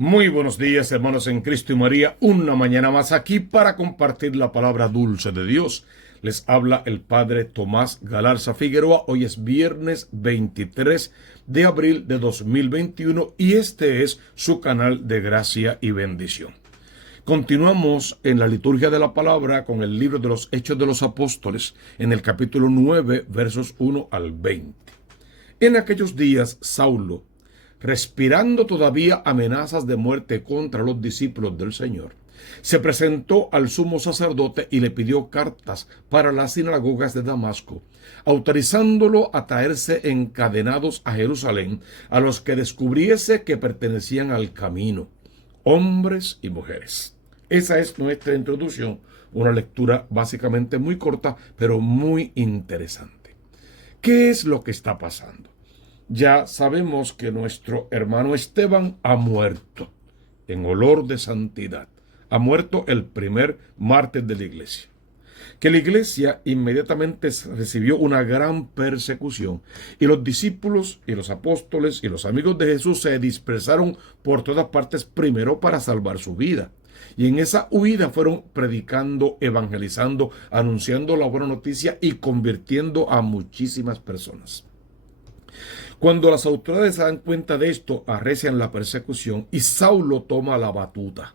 Muy buenos días, hermanos en Cristo y María. Una mañana más aquí para compartir la palabra dulce de Dios. Les habla el Padre Tomás Galarza Figueroa. Hoy es viernes 23 de abril de 2021 y este es su canal de gracia y bendición. Continuamos en la liturgia de la palabra con el libro de los Hechos de los Apóstoles en el capítulo 9, versos 1 al 20. En aquellos días, Saulo, respirando todavía amenazas de muerte contra los discípulos del Señor, se presentó al sumo sacerdote y le pidió cartas para las sinagogas de Damasco, autorizándolo a traerse encadenados a Jerusalén a los que descubriese que pertenecían al camino, hombres y mujeres. Esa es nuestra introducción, una lectura básicamente muy corta, pero muy interesante. ¿Qué es lo que está pasando? Ya sabemos que nuestro hermano Esteban ha muerto en olor de santidad. Ha muerto el primer mártir de la iglesia. Que la iglesia inmediatamente recibió una gran persecución y los discípulos y los apóstoles y los amigos de Jesús se dispersaron por todas partes primero para salvar su vida. Y en esa huida fueron predicando, evangelizando, anunciando la buena noticia y convirtiendo a muchísimas personas. Cuando las autoridades se dan cuenta de esto, arrecian la persecución y Saulo toma la batuta.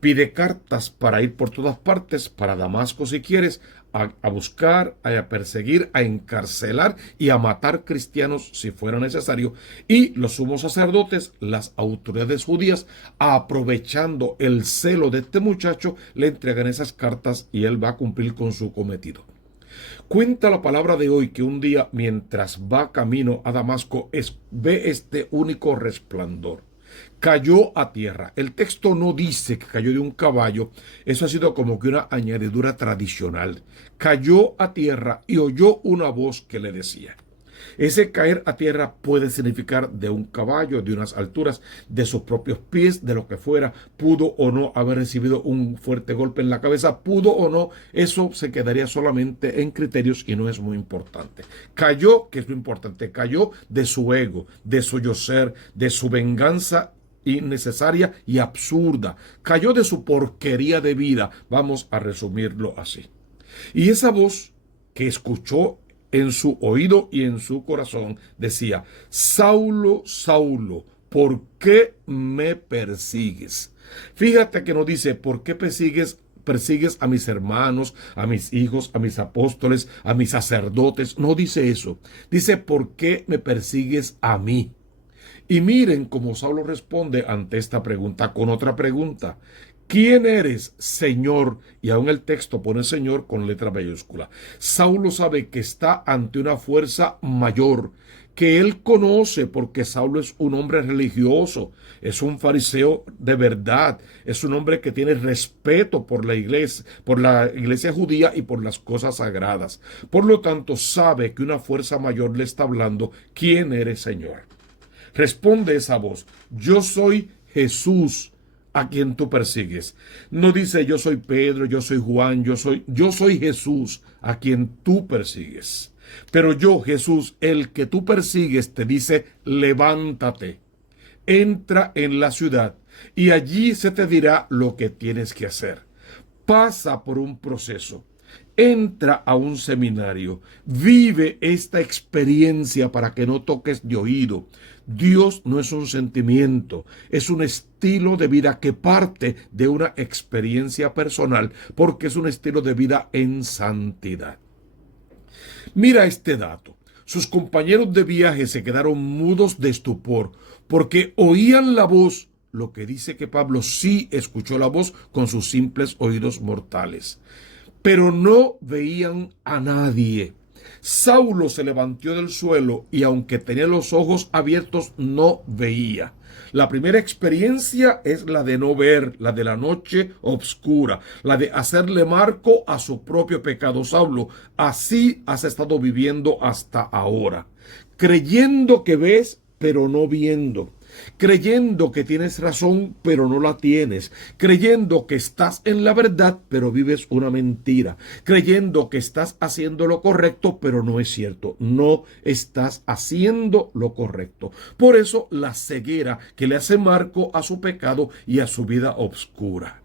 Pide cartas para ir por todas partes, para Damasco si quieres, a buscar, a perseguir, a encarcelar y a matar cristianos si fuera necesario. Y los sumos sacerdotes, las autoridades judías, aprovechando el celo de este muchacho, le entregan esas cartas y él va a cumplir con su cometido. Cuenta la palabra de hoy que un día, mientras va camino a Damasco, ve este único resplandor. Cayó a tierra. El texto no dice que cayó de un caballo. Eso ha sido como que una añadidura tradicional. Cayó a tierra y oyó una voz que le decía. Ese caer a tierra puede significar de un caballo, de unas alturas, de sus propios pies, de lo que fuera. Pudo o no haber recibido un fuerte golpe en la cabeza, pudo o no, eso se quedaría solamente en criterios y no es muy importante. Cayó, que es lo importante, cayó de su ego, de su yo ser, de su venganza innecesaria y absurda. Cayó de su porquería de vida, vamos a resumirlo así. Y esa voz que escuchó en su oído y en su corazón decía: Saulo, Saulo, ¿por qué me persigues? Fíjate que no dice ¿por qué persigues a mis hermanos, a mis hijos, a mis apóstoles, a mis sacerdotes? No dice eso. Dice ¿por qué me persigues a mí? Y miren cómo Saulo responde ante esta pregunta con otra pregunta. ¿Quién eres, Señor? Y aún el texto pone Señor con letra mayúscula. Saulo sabe que está ante una fuerza mayor, que él conoce porque Saulo es un hombre religioso, es un fariseo de verdad, es un hombre que tiene respeto por la iglesia judía y por las cosas sagradas. Por lo tanto, sabe que una fuerza mayor le está hablando. ¿Quién eres, Señor? Responde esa voz: yo soy Jesús, a quien tú persigues. No dice yo soy Pedro, yo soy Juan, yo soy Jesús, a quien tú persigues. Pero yo, Jesús, el que tú persigues, te dice: levántate, entra en la ciudad y allí se te dirá lo que tienes que hacer. Pasa por un proceso. Entra a un seminario, vive esta experiencia para que no toques de oído. Dios no es un sentimiento, es un estilo de vida que parte de una experiencia personal, porque es un estilo de vida en santidad. Mira este dato. Sus compañeros de viaje se quedaron mudos de estupor, porque oían la voz, lo que dice que Pablo sí escuchó la voz con sus simples oídos mortales. Pero no veían a nadie. Saulo se levantó del suelo y aunque tenía los ojos abiertos, no veía. La primera experiencia es la de no ver, la de la noche oscura, la de hacerle marco a su propio pecado. Saulo, así has estado viviendo hasta ahora, creyendo que ves, pero no viendo. creyendo que tienes razón, pero no la tienes, creyendo que estás en la verdad, pero vives una mentira, creyendo que estás haciendo lo correcto, pero no es cierto, no estás haciendo lo correcto. Por eso la ceguera que le hace marco a su pecado y a su vida oscura.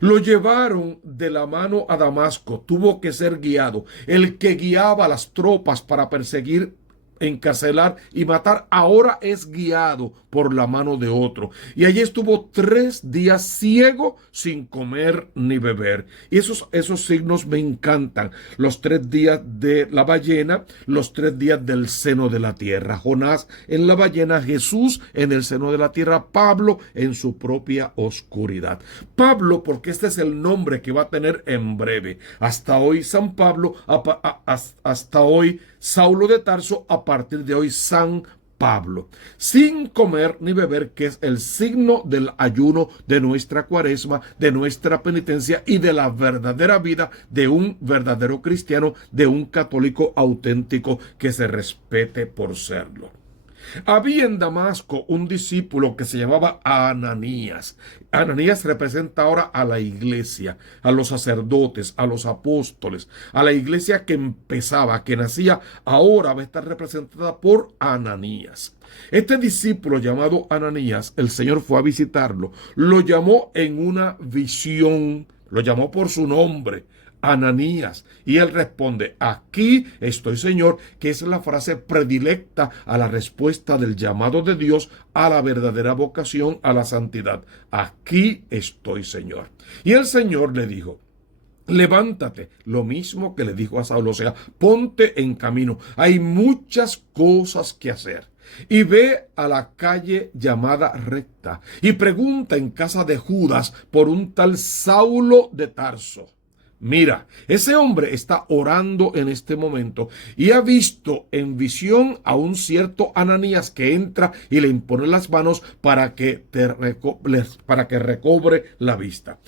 Lo llevaron de la mano a Damasco, tuvo que ser guiado. El que guiaba a las tropas para perseguir, encarcelar y matar, ahora es guiado por la mano de otro. Y allí estuvo 3 días ciego, sin comer ni beber. Y esos signos me encantan. Los 3 días de la ballena, los 3 días del seno de la tierra. Jonás en la ballena, Jesús en el seno de la tierra, Pablo en su propia oscuridad. Pablo, porque este es el nombre que va a tener en breve. Hasta hoy San Pablo, hasta hoy Saulo de Tarso, a partir de hoy San Pablo, sin comer ni beber, que es el signo del ayuno de nuestra cuaresma, de nuestra penitencia y de la verdadera vida de un verdadero cristiano, de un católico auténtico que se respete por serlo. Había en Damasco un discípulo que se llamaba Ananías. Ananías representa ahora a la iglesia, a los sacerdotes, a los apóstoles, a la iglesia que empezaba, que nacía, ahora va a estar representada por Ananías. Este discípulo llamado Ananías, el Señor fue a visitarlo, lo llamó en una visión, lo llamó por su nombre, Ananías, y él responde: aquí estoy, Señor, que es la frase predilecta a la respuesta del llamado de Dios a la verdadera vocación, a la santidad. Aquí estoy, Señor. Y el Señor le dijo: levántate, lo mismo que le dijo a Saulo, o sea, ponte en camino, hay muchas cosas que hacer. Y ve a la calle llamada Recta y pregunta en casa de Judas por un tal Saulo de Tarso. Mira, ese hombre está orando en este momento y ha visto en visión a un cierto Ananías que entra y le impone las manos para que recobre la vista.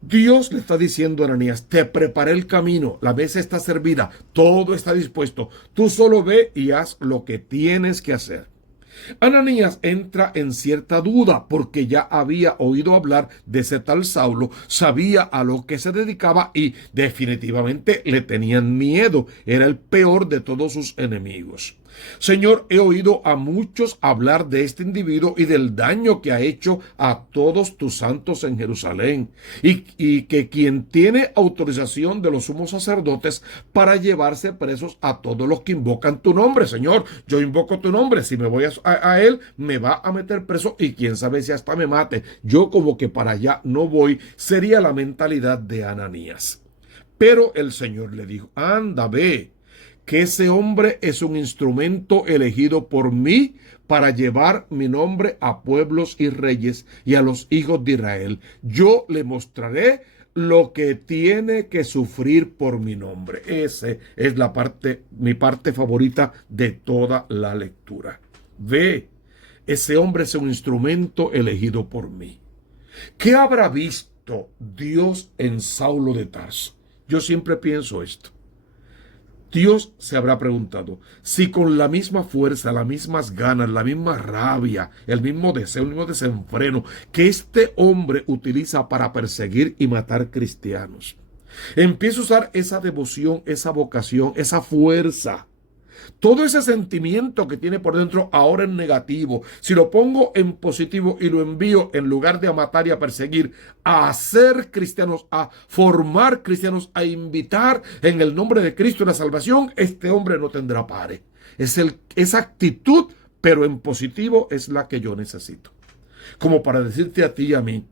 Dios le está diciendo a Ananías: te preparé el camino, la mesa está servida, todo está dispuesto, tú solo ve y haz lo que tienes que hacer. Ananías entra en cierta duda porque ya había oído hablar de ese tal Saulo, sabía a lo que se dedicaba y definitivamente le tenían miedo, era el peor de todos sus enemigos. Señor, he oído a muchos hablar de este individuo y del daño que ha hecho a todos tus santos en Jerusalén, y que quien tiene autorización de los sumos sacerdotes para llevarse presos a todos los que invocan tu nombre. Señor, yo invoco tu nombre, si me voy a él, me va a meter preso y quién sabe si hasta me mate. Yo como que para allá no voy. Sería la mentalidad de Ananías. Pero el Señor le dijo: anda, ve, que ese hombre es un instrumento elegido por mí para llevar mi nombre a pueblos y reyes y a los hijos de Israel. Yo le mostraré lo que tiene que sufrir por mi nombre. Esa es mi parte favorita de toda la lectura. Ve, ese hombre es un instrumento elegido por mí. ¿Qué habrá visto Dios en Saulo de Tarso? Yo siempre pienso esto. Dios se habrá preguntado si con la misma fuerza, las mismas ganas, la misma rabia, el mismo deseo, el mismo desenfreno que este hombre utiliza para perseguir y matar cristianos, empieza a usar esa devoción, esa vocación, esa fuerza, todo ese sentimiento que tiene por dentro ahora en negativo, si lo pongo en positivo y lo envío, en lugar de a matar y a perseguir, a hacer cristianos, a formar cristianos, a invitar en el nombre de Cristo la salvación, este hombre no tendrá pare. Esa actitud, pero en positivo, es la que yo necesito. Como para decirte a ti y a mí,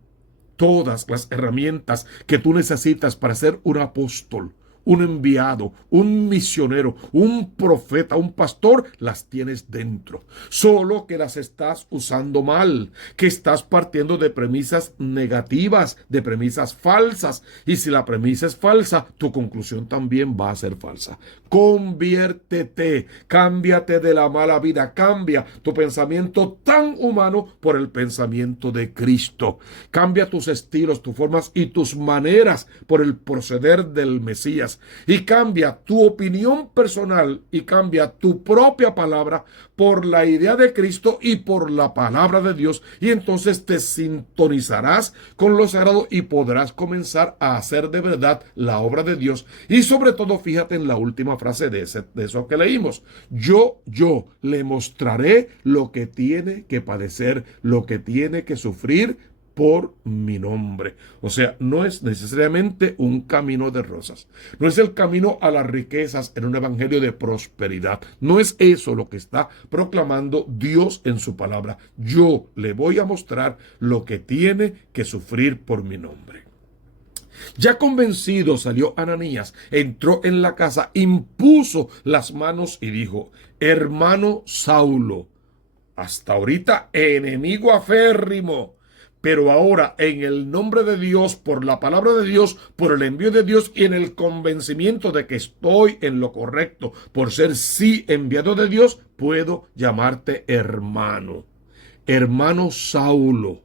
todas las herramientas que tú necesitas para ser un apóstol, un enviado, un misionero, un profeta, un pastor, las tienes dentro. Solo que las estás usando mal, que estás partiendo de premisas negativas, de premisas falsas. Y si la premisa es falsa, tu conclusión también va a ser falsa. Conviértete, cámbiate de la mala vida, cambia tu pensamiento tan humano por el pensamiento de Cristo. Cambia tus estilos, tus formas y tus maneras por el proceder del Mesías. Ananías, y cambia tu opinión personal y cambia tu propia palabra por la idea de Cristo y por la palabra de Dios, y entonces te sintonizarás con lo sagrado y podrás comenzar a hacer de verdad la obra de Dios. Y sobre todo, fíjate en la última frase de eso que leímos: yo le mostraré lo que tiene que padecer, lo que tiene que sufrir por mi nombre. O sea, no es necesariamente un camino de rosas. No es el camino a las riquezas en un evangelio de prosperidad. No es eso lo que está proclamando Dios en su palabra. Yo le voy a mostrar lo que tiene que sufrir por mi nombre. Ya convencido, salió Ananías, entró en la casa, impuso las manos y dijo: hermano Saulo, hasta ahorita enemigo aférrimo, pero ahora en el nombre de Dios, por la palabra de Dios, por el envío de Dios y en el convencimiento de que estoy en lo correcto, por ser sí enviado de Dios, puedo llamarte hermano. Hermano Saulo,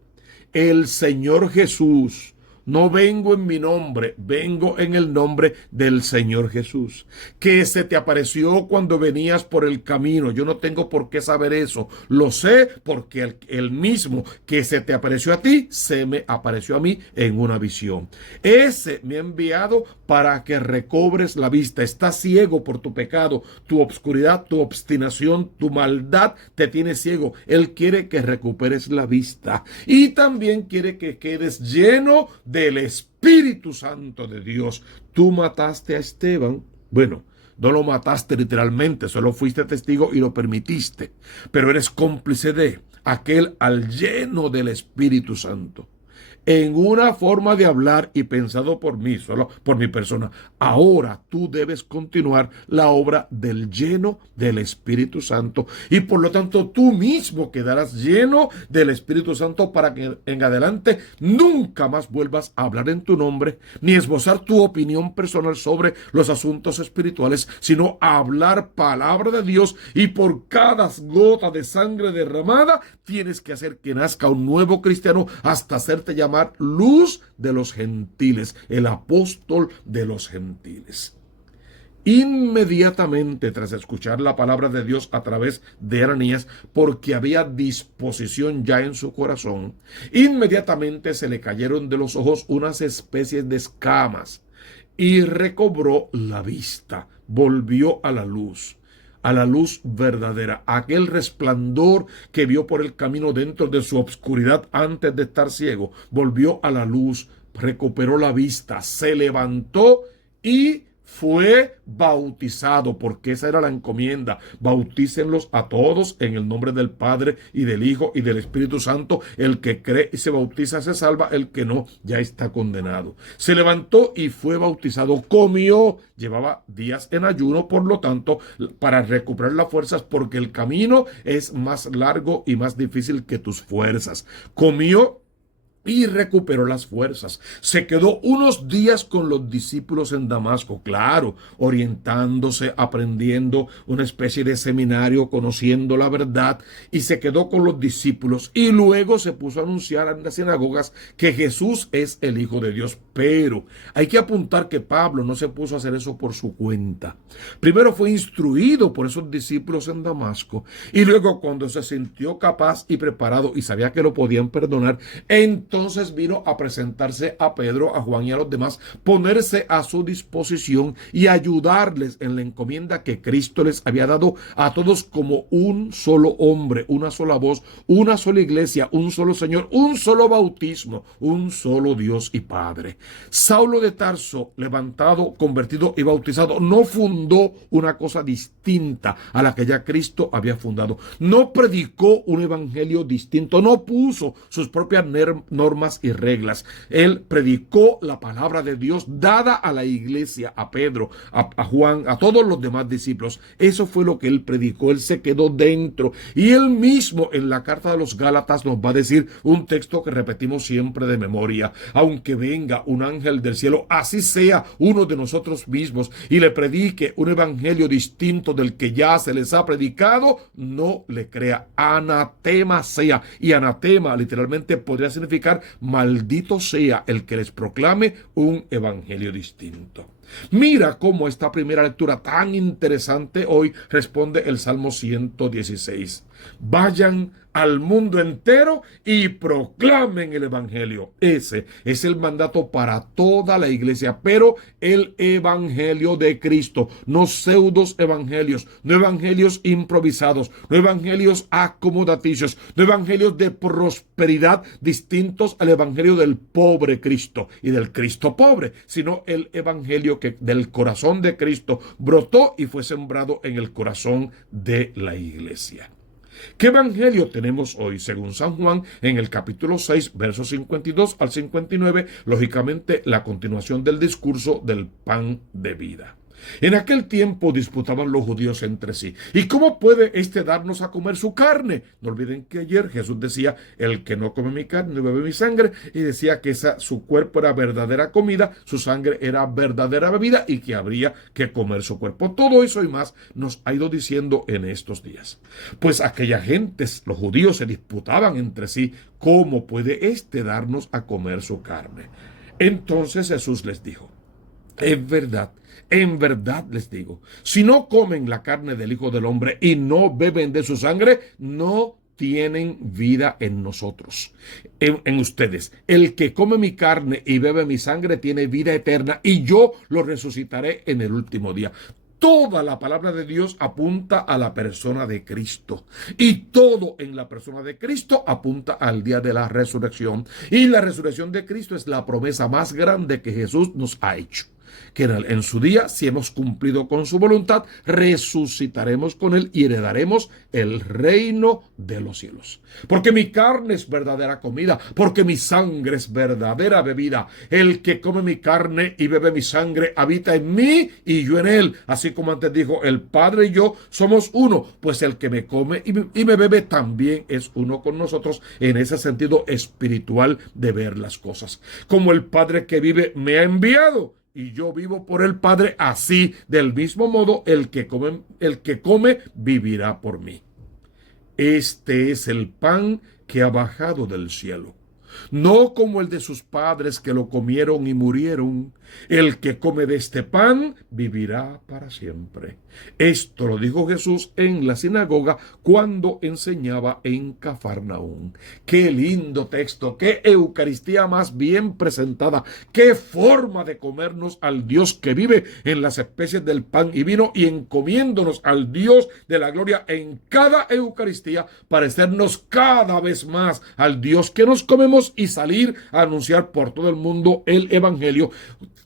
el Señor Jesús. No vengo en mi nombre, vengo en el nombre del Señor Jesús, que se te apareció cuando venías por el camino. Yo no tengo por qué saber eso. Lo sé porque el mismo que se te apareció a ti, se me apareció a mí en una visión. Ese me ha enviado para que recobres la vista. Estás ciego por tu pecado, tu obscuridad, tu obstinación, tu maldad te tiene ciego. Él quiere que recuperes la vista y también quiere que quedes lleno del Espíritu Santo de Dios. Tú mataste a Esteban. Bueno, no lo mataste literalmente, solo fuiste testigo y lo permitiste, pero eres cómplice de aquel al lleno del Espíritu Santo, en una forma de hablar y pensado por mí, solo por mi persona. Ahora tú debes continuar la obra del lleno del Espíritu Santo y por lo tanto tú mismo quedarás lleno del Espíritu Santo para que en adelante nunca más vuelvas a hablar en tu nombre ni esbozar tu opinión personal sobre los asuntos espirituales, sino hablar palabra de Dios, y por cada gota de sangre derramada tienes que hacer que nazca un nuevo cristiano hasta hacerte llamar luz de los gentiles, el apóstol de los gentiles. Inmediatamente tras escuchar la palabra de Dios a través de Ananías, porque había disposición ya en su corazón, inmediatamente se le cayeron de los ojos unas especies de escamas y recobró la vista, volvió a la luz verdadera, aquel resplandor que vio por el camino dentro de su obscuridad antes de estar ciego. Volvió a la luz, recuperó la vista, se levantó y fue bautizado, porque esa era la encomienda. Bautícenlos a todos en el nombre del Padre y del Hijo y del Espíritu Santo. El que cree y se bautiza se salva, el que no ya está condenado. Se levantó y fue bautizado, comió, llevaba días en ayuno, por lo tanto, para recuperar las fuerzas, porque el camino es más largo y más difícil que tus fuerzas. Comió y recuperó las fuerzas. Se quedó unos días con los discípulos en Damasco, claro, orientándose, aprendiendo, una especie de seminario, conociendo la verdad, y se quedó con los discípulos y luego se puso a anunciar en las sinagogas que Jesús es el Hijo de Dios. Pero hay que apuntar que Pablo no se puso a hacer eso por su cuenta. Primero fue instruido por esos discípulos en Damasco, y luego, cuando se sintió capaz y preparado y sabía que lo podían perdonar, entonces vino a presentarse a Pedro, a Juan y a los demás, ponerse a su disposición y ayudarles en la encomienda que Cristo les había dado a todos como un solo hombre, una sola voz, una sola iglesia, un solo Señor, un solo bautismo, un solo Dios y Padre. Saulo de Tarso, levantado, convertido y bautizado, no fundó una cosa distinta a la que ya Cristo había fundado. No predicó un evangelio distinto, no puso sus propias normas y reglas. Él predicó la palabra de Dios dada a la iglesia, a Pedro, a Juan, a todos los demás discípulos. Eso fue lo que él predicó. Él se quedó dentro, y él mismo en la carta de los Gálatas nos va a decir un texto que repetimos siempre de memoria: aunque venga un ángel del cielo, así sea uno de nosotros mismos, y le predique un evangelio distinto del que ya se les ha predicado, no le crea. Anatema sea. Y anatema literalmente podría significar maldito sea el que les proclame un evangelio distinto. Mira cómo esta primera lectura tan interesante hoy responde el Salmo 116. Vayan al mundo entero y proclamen el evangelio. Ese es el mandato para toda la iglesia, pero el evangelio de Cristo, no pseudos evangelios, no evangelios improvisados, no evangelios acomodaticios, no evangelios de prosperidad distintos al evangelio del pobre Cristo y del Cristo pobre, sino el evangelio que del corazón de Cristo brotó y fue sembrado en el corazón de la iglesia. ¿Qué evangelio tenemos hoy? Según San Juan, en el capítulo 6, versos 52 al 59, lógicamente la continuación del discurso del pan de vida. En aquel tiempo disputaban los judíos entre sí. ¿Y cómo puede darnos a comer su carne? No olviden que ayer Jesús decía, el que no come mi carne no bebe mi sangre, y decía que su cuerpo era verdadera comida, su sangre era verdadera bebida, y que habría que comer su cuerpo. Todo eso y más nos ha ido diciendo en estos días. Pues aquellas gentes, los judíos, se disputaban entre sí, ¿cómo puede darnos a comer su carne? Entonces Jesús les dijo, en verdad les digo, si no comen la carne del Hijo del Hombre y no beben de su sangre, no tienen vida en nosotros, en ustedes. El que come mi carne y bebe mi sangre tiene vida eterna y yo lo resucitaré en el último día. Toda la palabra de Dios apunta a la persona de Cristo y todo en la persona de Cristo apunta al día de la resurrección. Y la resurrección de Cristo es la promesa más grande que Jesús nos ha hecho. Que en su día, si hemos cumplido con su voluntad, resucitaremos con él y heredaremos el reino de los cielos. Porque mi carne es verdadera comida, porque mi sangre es verdadera bebida. El que come mi carne y bebe mi sangre habita en mí y yo en él. Así como antes dijo, el Padre y yo somos uno, pues el que me come y me bebe también es uno con nosotros en ese sentido espiritual de ver las cosas. Como el Padre que vive me ha enviado, y yo vivo por el Padre, así del mismo modo el que come vivirá por mí. Este es el pan que ha bajado del cielo, no como el de sus padres que lo comieron y murieron. El que come de este pan vivirá para siempre. Esto lo dijo Jesús en la sinagoga cuando enseñaba en Cafarnaúm. Qué lindo texto, qué Eucaristía más bien presentada, qué forma de comernos al Dios que vive en las especies del pan y vino y encomiéndonos al Dios de la gloria en cada Eucaristía, parecernos cada vez más al Dios que nos comemos y salir a anunciar por todo el mundo el Evangelio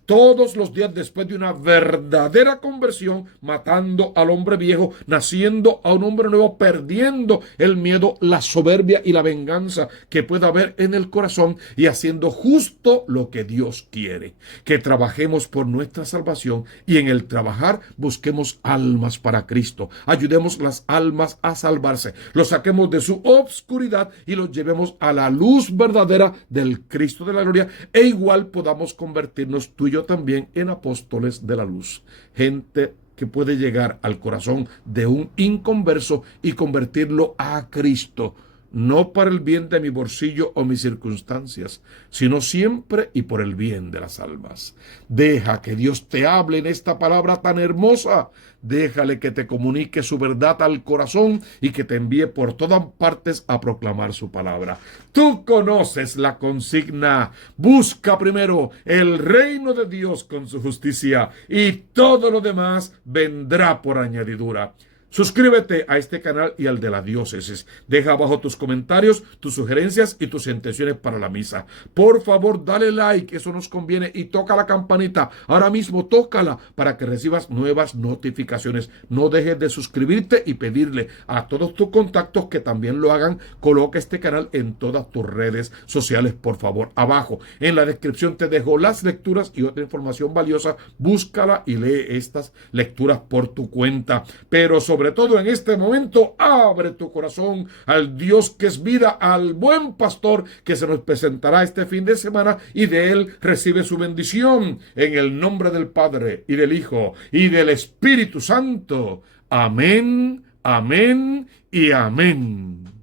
todos los días después de una verdadera conversión, matando al hombre viejo, naciendo a un hombre nuevo, perdiendo el miedo, la soberbia y la venganza que pueda haber en el corazón y haciendo justo lo que Dios quiere. Que trabajemos por nuestra salvación y en el trabajar busquemos almas para Cristo. Ayudemos las almas a salvarse. Los saquemos de su obscuridad y los llevemos a la luz verdadera del Cristo de la gloria e igual podamos convertirnos tú y yo también en apóstoles de la luz. Gente que puede llegar al corazón de un inconverso y convertirlo a Cristo, no para el bien de mi bolsillo o mis circunstancias, sino siempre y por el bien de las almas. Deja que Dios te hable en esta palabra tan hermosa. Déjale que te comunique su verdad al corazón y que te envíe por todas partes a proclamar su palabra. Tú conoces la consigna. Busca primero el reino de Dios con su justicia y todo lo demás vendrá por añadidura. Suscríbete a este canal y al de la diócesis. Deja abajo tus comentarios, tus sugerencias y tus intenciones para la misa. Por favor, dale like, eso nos conviene, y toca la campanita. Ahora mismo tócala para que recibas nuevas notificaciones. No dejes de suscribirte y pedirle a todos tus contactos que también lo hagan. Coloca este canal en todas tus redes sociales, por favor. Abajo en la descripción te dejo las lecturas y otra información valiosa. Búscala y lee estas lecturas por tu cuenta. Pero sobre todo en este momento, abre tu corazón al Dios que es vida, al buen pastor que se nos presentará este fin de semana, y de él recibe su bendición en el nombre del Padre y del Hijo y del Espíritu Santo. Amén, amén y amén.